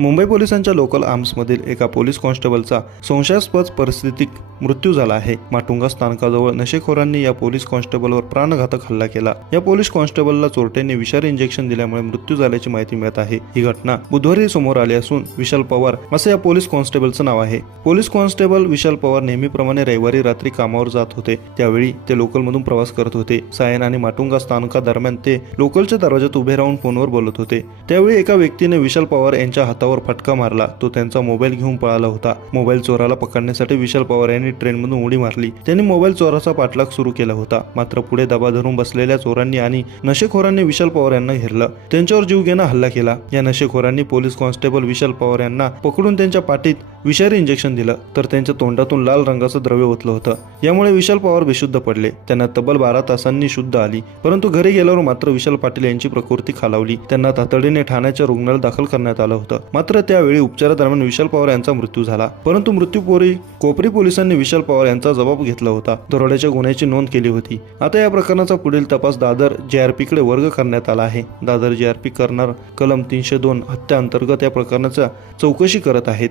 मुंबई पोलिसांच्या लोकल आर्म्समधील एका पोलीस कॉन्स्टेबलचा संशयास्पद परिस्थितीत मृत्यू झाला आहे। माटुंगा स्थानकाजवळ नशेखोरांनी या पोलीस कॉन्स्टेबलवर प्राणघातक हल्ला केला। या पोलीस कॉन्स्टेबलला चोरट्यांनी विषारी इंजेक्शन दिल्यामुळे मृत्यू झाल्याची माहिती मिळत आहे। ही घटना बुधवारी समोर आली असून विशाल पवार असं या पोलीस कॉन्स्टेबलचं नाव आहे। पोलीस कॉन्स्टेबल विशाल पवार नेहमीप्रमाणे रविवारी रात्री कामावर जात होते। त्यावेळी ते लोकलमधून प्रवास करत होते। सायन आणि माटुंगा स्थानकादरम्यान ते लोकलच्या दरवाजात उभे राहून फोनवर बोलत होते। त्यावेळी एका व्यक्तीने विशाल पवार यांच्या हातावर फटका मारला। तो त्यांचा मोबाईल घेऊन पळाला होता। मोबाईल चोराला पकडण्यासाठी विशाल पवार यांनी ट्रेनमधून उडी मारली। त्यांनी मोबाईल चोराचा पाठलाग सुरू केला होता। मात्र पुढे दबा धरून बसलेल्या चोरांनी आणि नशेखोरांनी विशाल पवार यांना घेरलं। त्यांच्यावर जीवघेणा हल्ला केला। या नशेखोरांनी पोलीस कॉन्स्टेबल विशाल पवार यांना पकडून त्यांच्या पाठीत विषारी इंजेक्शन दिलं, तर त्यांच्या तोंडातून लाल रंगाचं द्रव्य ओतलं होतं। यामुळे विशाल पवार बेशुद्ध पडले। त्यांना तब्बल 12 तासांनी शुद्ध आली, परंतु घरी गेल्यावर मात्र विशाल पाटील यांची प्रकृती खालावली। त्यांना तातडीने ठाण्याच्या रुग्णालयात दाखल करण्यात आलं होतं। मात्र त्यावेळी उपचारादरम्यान विशाल पवार यांचा मृत्यू झाला। परंतु मृत्यूपूर्वी कोपरी पोलिसांनी विशाल पवार यांचा जबाब घेतला होता। दरोड्याच्या गुन्ह्याची नोंद केली होती। आता या प्रकरणाचा पुढील तपास दादर JRP कडे वर्ग करण्यात आला आहे। दादर JRP करणार कलम 302 हत्या अंतर्गत या प्रकरणाचा चौकशी करत आहेत।